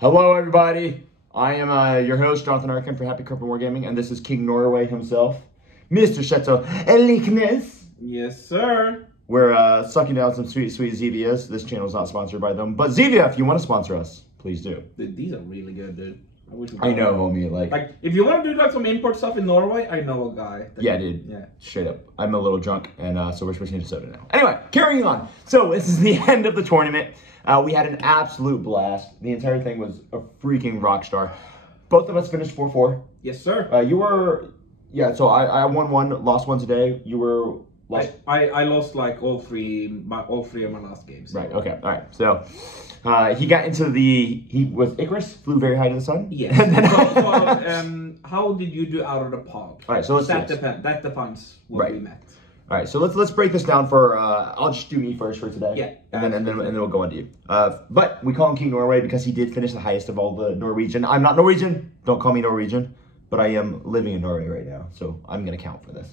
Hello, everybody. I am your host, Jonathan Arkin for Happy Cripple Wargaming, and this is King Norway himself, Mr. Chateau Eliknes. Yes, sir. We're sucking down some sweet, sweet Zevias. This channel is not sponsored by them, but Zevia, if you want to sponsor us, please do. Dude, these are really good, dude. I know, homie. Like, if you want to do like some import stuff in Norway, I know a guy. Yeah, dude. Yeah. Straight up. I'm a little drunk, and so we're switching to soda now. Anyway, carrying on. So this is the end of the tournament. We had an absolute blast. The entire thing was a freaking rock star. Both of us finished 4-4. Yes, sir. You were, yeah. So I won one, lost one today. You were lost. I lost like all three of my last games. Right. Okay. All right. So he got into he was Icarus, flew very high to the sun. Yes. How did you do out of the park? All right. So that defines what we met. All right, so let's break this down for. I'll just do me first for today. Yeah. And then we'll go on to you. But we call him King Norway because he did finish the highest of all the Norwegian. I'm not Norwegian. Don't call me Norwegian. But I am living in Norway right now, so I'm gonna count for this.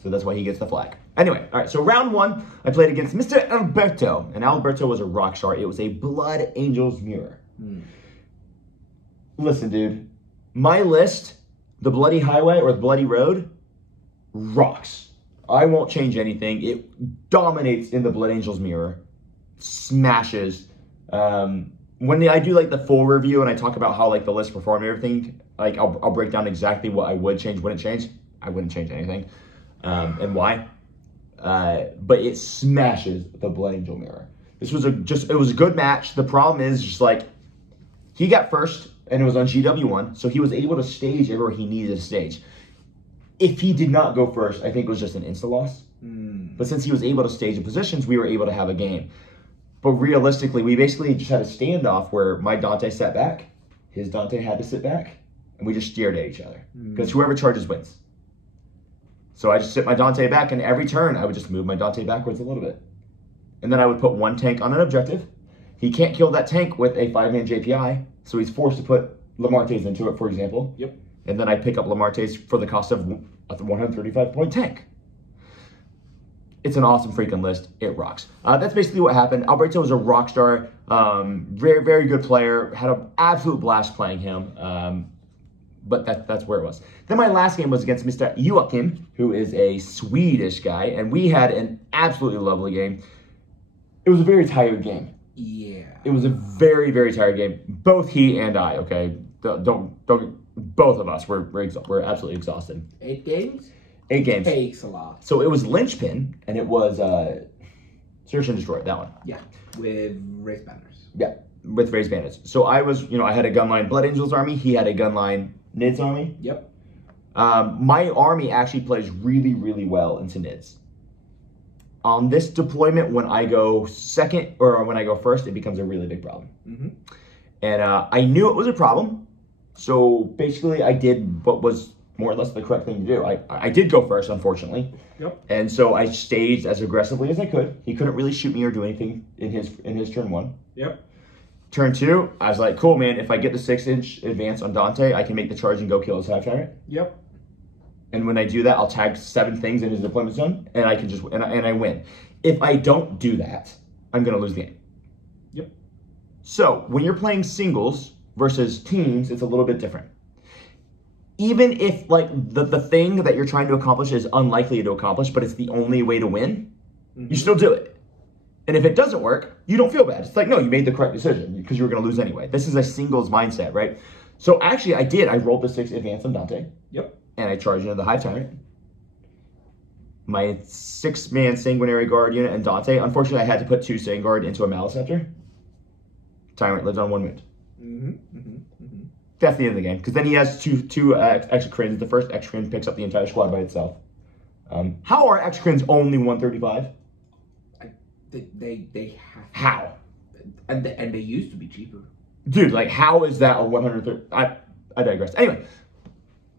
So that's why he gets the flag. Anyway, all right. So round one, I played against Mr. Alberto, and Alberto was a rock star. It was a Blood Angels mirror. Listen, dude, my list, the Bloody Highway or the Bloody Road, rocks. I won't change anything. It dominates in the Blood Angels mirror. Smashes. When I do like the full review and I talk about how like the list performed and everything, like I'll break down exactly what I would change, wouldn't change. I wouldn't change anything. And why. But it smashes the Blood Angel mirror. This was it was a good match. The problem is just like he got first and it was on GW1, so he was able to stage everywhere he needed to stage. If he did not go first, I think it was just an insta-loss. But since he was able to stage the positions, we were able to have a game. But realistically, we basically just had a standoff where my Dante sat back, his Dante had to sit back, and we just stared at each other. Because whoever charges wins. So I just sit my Dante back, and every turn, I would just move my Dante backwards a little bit. And then I would put one tank on an objective. He can't kill that tank with a 5-man JPI, so he's forced to put Lamartes into it, for example. Yep. And then I pick up Lamartes for the cost of a 135-point tank. It's an awesome freaking list. It rocks. That's basically what happened. Alberto was a rock star. Very, very good player. Had an absolute blast playing him. But that's where it was. Then my last game was against Mr. Joachim, who is a Swedish guy. And we had an absolutely lovely game. It was a very tired game. Yeah. It was a very, very tired game. Both he and I, okay? Both of us were absolutely exhausted. 8 games? 8 games. Takes a lot. So it was Linchpin, and it was Search and Destroy, that one. Yeah, with raised banners. Yeah, with raised banners. So I was, I had a gunline Blood Angels army. He had a gunline Nids army. Yep. My army actually plays really, really well into Nids. On this deployment, when I go second or when I go first, it becomes a really big problem. And I knew it was a problem. So basically, I did what was more or less the correct thing to do. I did go first, unfortunately. Yep. And so I staged as aggressively as I could. He couldn't really shoot me or do anything in his turn 1. Yep. Turn 2, I was like, cool, man. If I get the 6-inch advance on Dante, I can make the charge and go kill his half tyrant. Yep. And when I do that, I'll tag 7 things in his deployment zone, and I can just and I win. If I don't do that, I'm gonna lose the game. Yep. So when you're playing singles versus teams, it's a little bit different. Even if like the thing that you're trying to accomplish is unlikely to accomplish, but it's the only way to win, you still do it. And if it doesn't work, you don't feel bad. It's like, no, you made the correct decision because you were going to lose anyway. This is a singles mindset, right? So actually I did. I rolled the 6 advance on Dante. Yep. And I charged into the Hive Tyrant. My 6-man Sanguinary Guard unit and Dante. Unfortunately, I had to put 2 Sanguard into a Maliceptor. Tyrant lives on 1 wound. That's the end of the game, because then he has two extra crins. The first extra crin picks up the entire squad by itself. How are extra crins only 135? They have. How? And they used to be cheaper. Dude, like how is that a 130? I digress. Anyway,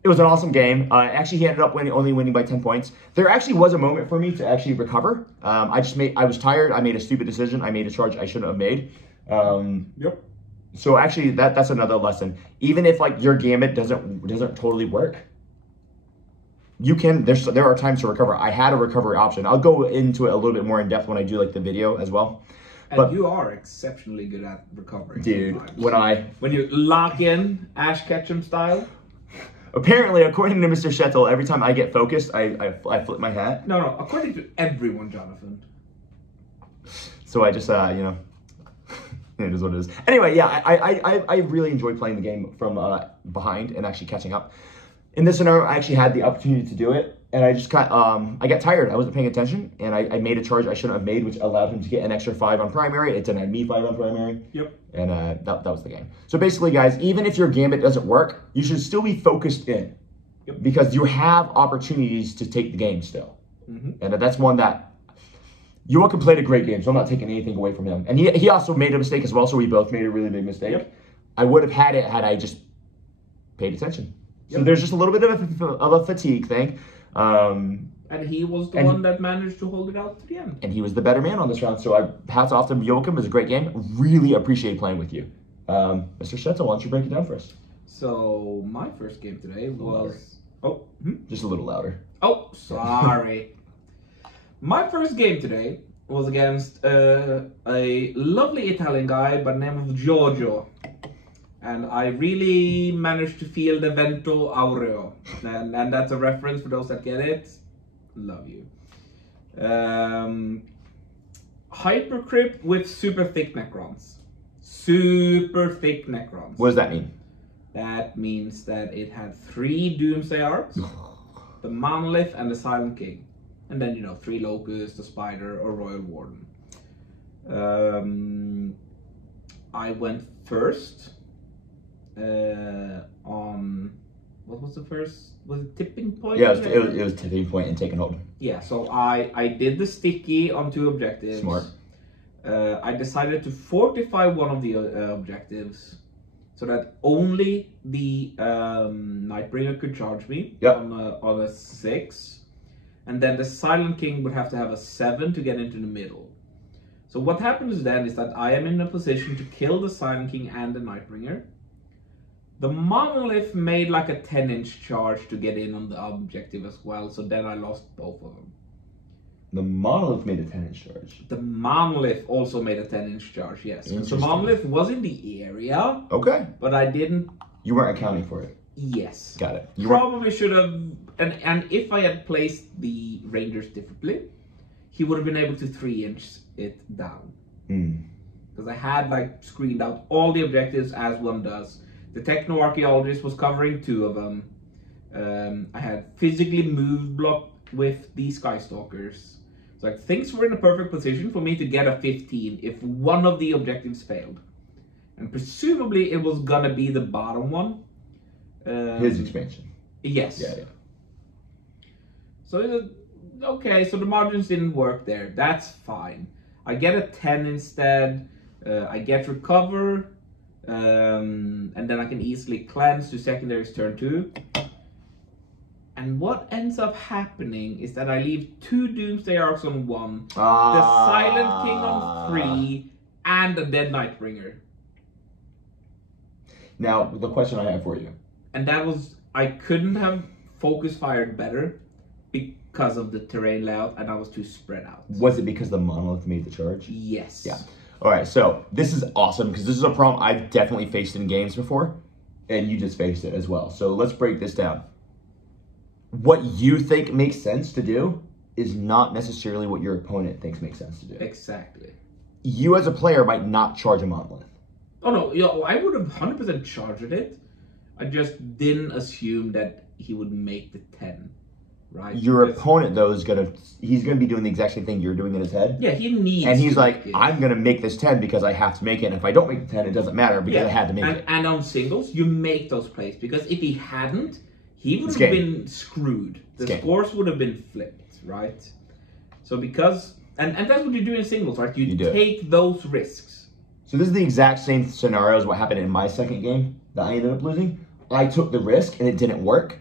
it was an awesome game. Actually, he ended up only winning by 10 points. There actually was a moment for me to actually recover. I was tired. I made a stupid decision. I made a charge I shouldn't have made. Yep. So actually, that's another lesson. Even if like your gambit doesn't totally work, you can. There are times to recover. I had a recovery option. I'll go into it a little bit more in depth when I do like the video as well. And But- you are exceptionally good at recovering. Dude, sometimes. When you lock in Ash Ketchum style. apparently, according to Mr. Shettel, every time I get focused, I flip my hat. No, according to everyone, Jonathan. So I just, you know, it is what it is. Anyway, yeah, I really enjoyed playing the game from behind and actually catching up. In this scenario, I actually had the opportunity to do it, and I just got, I got tired. I wasn't paying attention, and I made a charge I shouldn't have made, which allowed him to get an extra 5 on primary. It denied me 5 on primary. Yep. And that was the game. So basically, guys, even if your gambit doesn't work, you should still be focused in. Yep. Because you have opportunities to take the game still. And that's one that Joachim played a great game, so I'm not taking anything away from him. And he also made a mistake as well, so we both made a really big mistake. Yep. I would have had it had I just paid attention. So Yep. there's just a little bit of a fatigue thing. And he was the one that managed to hold it out to the end. And he was the better man on this round, so hats off to Joachim. It was a great game. Really appreciate playing with you. Mr. Shetzel, why don't you break it down for us? So my first game today was... Just a little louder. Oh, sorry. My first game today was against a lovely Italian guy by the name of Giorgio. And I really managed to feel the Vento Aureo. And that's a reference for those that get it. Love you. Hypercrypt with super thick Necrons. Super thick Necrons. What does that mean? That means that it had 3 Doomsday Arcs, the Monolith and the Silent King. And then, you know, 3 Locusts, the Spider, or Royal Warden. I went first on... What was the first? Was it Tipping Point? Yeah, it was Tipping Point and Taking Hold. Yeah, so I did the sticky on 2 objectives. Smart. I decided to fortify one of the objectives so that only the Nightbringer could charge me on a 6. And then the Silent King would have to have a 7 to get into the middle. So what happens then is that I am in a position to kill the Silent King and the Nightbringer. The Monolith made like a 10-inch charge to get in on the objective as well, so then I lost both of them. The Monolith made a 10-inch charge. The Monolith also made a 10-inch charge, yes. The Monolith was in the area. Okay. But I didn't... You weren't accounting for it. Yes. Got it. Probably should have... And if I had placed the Rangers differently, he would have been able to 3-inch it down. Because I had like screened out all the objectives as one does. The Techno-Archaeologist was covering 2 of them. I had physically moved block with the Skystalkers. So like, things were in a perfect position for me to get a 15 if one of the objectives failed. And presumably it was gonna be the bottom one. His expansion. Yes. Yeah. So, okay, so the margins didn't work there. That's fine. I get a 10 instead. I get Recover. And then I can easily cleanse to secondaries turn 2. And what ends up happening is that I leave 2 Doomsday Arcs on 1, the Silent King on 3, and the Dead Nightbringer. Now, the question I have for you. And that was, I couldn't have focus fired better because of the terrain layout, and I was too spread out. Was it because the Monolith made the charge? Yes. Yeah. All right, so this is awesome because this is a problem I've definitely faced in games before, and you just faced it as well. So let's break this down. What you think makes sense to do is not necessarily what your opponent thinks makes sense to do. Exactly. You as a player might not charge a Monolith. Oh no, I would have 100% charged it. I just didn't assume that he would make the 10. Right? Your opponent, though, he's gonna be doing the exact same thing you're doing in his head. Yeah, he needs and he's to like, make it. I'm gonna make this 10 because I have to make it. And if I don't make the 10, it doesn't matter because I had to make it. And on singles, you make those plays because if he hadn't, he would have been screwed. The scores would have been flipped, right? So because and that's what you do in singles, right? You take those risks. So this is the exact same scenario as what happened in my second game that I ended up losing. I took the risk and it didn't work.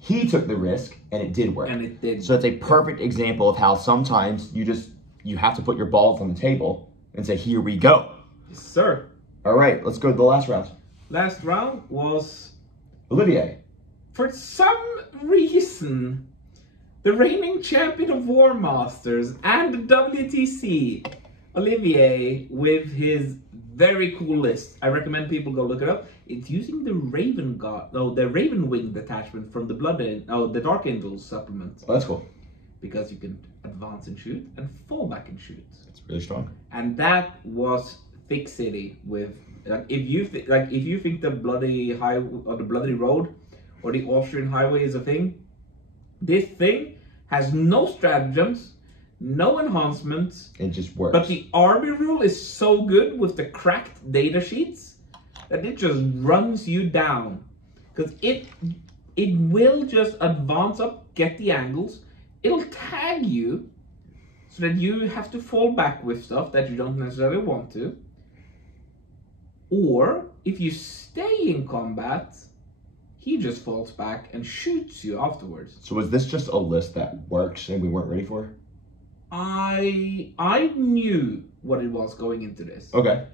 He took the risk and it did work. And it did. So it's a perfect example of how sometimes you have to put your balls on the table and say, here we go. Yes, sir. All right, let's go to the last round. Last round was Olivier. For some reason, the reigning champion of War Masters and the WTC, Olivier with his very cool list. I recommend people go look it up. It's using the the Raven Wing detachment from the Dark Angels supplement. Oh, that's cool. Because you can advance and shoot and fall back and shoot. It's really strong. And that was Thick City with if you think the bloody road or the Austrian highway is a thing, this thing has no stratagems, no enhancements. It just works. But the army rule is so good with the cracked data sheets that it just runs you down. Because it will just advance up, get the angles. It'll tag you so that you have to fall back with stuff that you don't necessarily want to. Or if you stay in combat, he just falls back and shoots you afterwards. So was this just a list that works and we weren't ready for? I knew what it was going into this. Okay.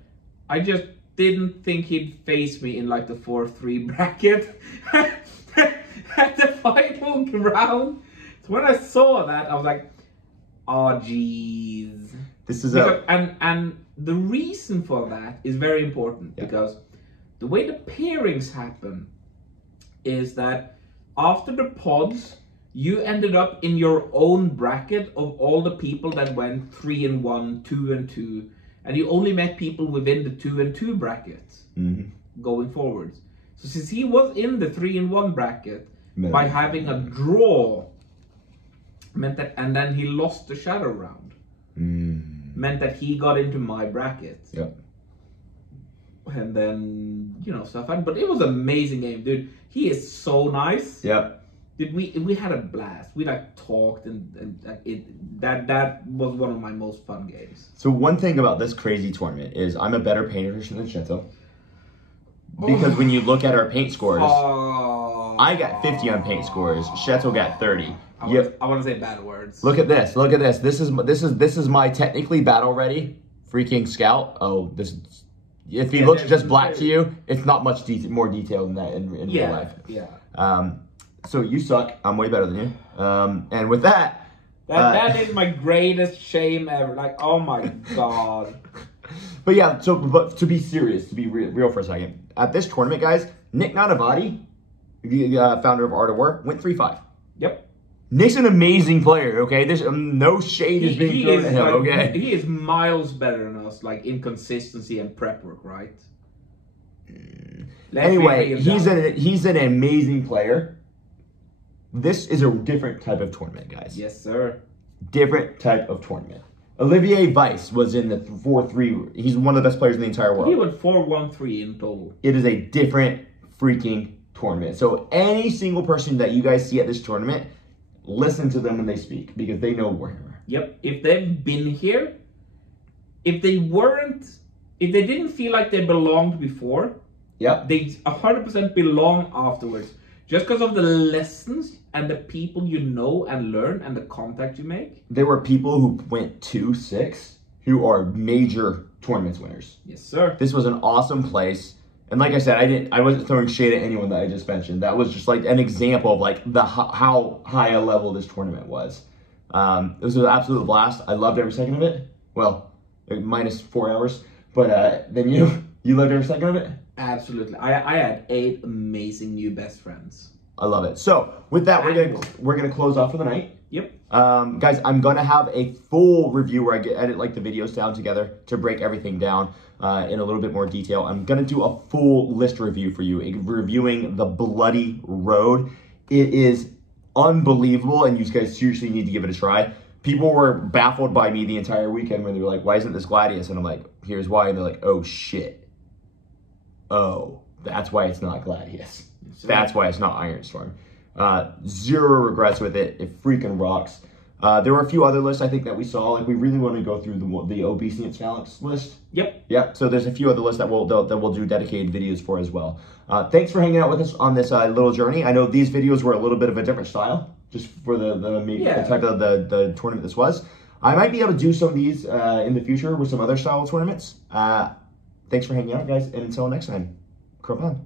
I just didn't think he'd face me in like the 4-3 bracket at the final round. So when I saw that, I was like, oh jeez. This is and the reason for that is very important because the way the pairings happen is that after the pods, you ended up in your own bracket of all the people that went 3-1, 2-2, and you only met people within the 2-2 brackets going forwards. So since he was in the 3-1 bracket, by having a draw, meant that, and then he lost the shadow round, meant that he got into my bracket. Yep. And then, stuff happened. But it was an amazing game, dude. He is so nice. Yep. Dude, we had a blast. We talked and that was one of my most fun games. So one thing about this crazy tournament is I'm a better painter than Cheto. Because when you look at our paint scores, I got 50 on paint scores. Cheto got 30. I want to say bad words. Look at this. Look at this. This is my technically battle ready freaking scout. Oh, this. If he looks just black to you, it's not much more detailed than that in real life. Yeah. So you suck. I'm way better than you. And with that, that is my greatest shame ever. Like, oh my god. But yeah. But to be serious, to be real for a second, at this tournament, guys, Nick Nanavati, the founder of Art of War, went 3-5. Yep. Nick's an amazing player, okay? There's no shade is being thrown at him, okay? He is miles better than us, like in consistency and prep work, right? Anyway, he's an amazing player. This is a different type of tournament, guys. Yes, sir. Different type of tournament. Olivier Weiss was in the 4-3. He's one of the best players in the entire world. He went 4-1-3 in total. It is a different freaking tournament. So any single person that you guys see at this tournament, listen to them when they speak because they know Warhammer. Yep. If they've been here, if they didn't feel like they belonged before, yep, they 100% belong afterwards. Just because of the lessons and the people you know and learn and the contact you make. There were people who went 2-6 who are major tournaments winners. Yes, sir. This was an awesome place. And like I said, I wasn't throwing shade at anyone that I just mentioned. That was just like an example of like how high a level this tournament was. It was an absolute blast. I loved every second of it. Well, minus 4 hours. But then you loved every second of it? Absolutely. I had 8 amazing new best friends. I love it. So with that, we're gonna close off for the night. Yep. Guys, I'm gonna have a full review where I edit like the videos down together to break everything down in a little bit more detail. I'm gonna do a full list review for you, reviewing the Bloody Road. It is unbelievable, and you guys seriously need to give it a try. People were baffled by me the entire weekend when they were like, "Why isn't this Gladius?" And I'm like, "Here's why." And they're like, "Oh shit. Oh, that's why it's not Gladius. That's why it's not Ironstorm." Zero regrets with it. It freaking rocks. There were a few other lists I think that we saw. Like we really want to go through the Obedience Phalanx list. Yep. Yep. So there's a few other lists that we'll do dedicated videos for as well. Thanks for hanging out with us on this little journey. I know these videos were a little bit of a different style, just for the type of the tournament this was. I might be able to do some of these in the future with some other style tournaments. Thanks for hanging out, guys, and until next time, Kropan.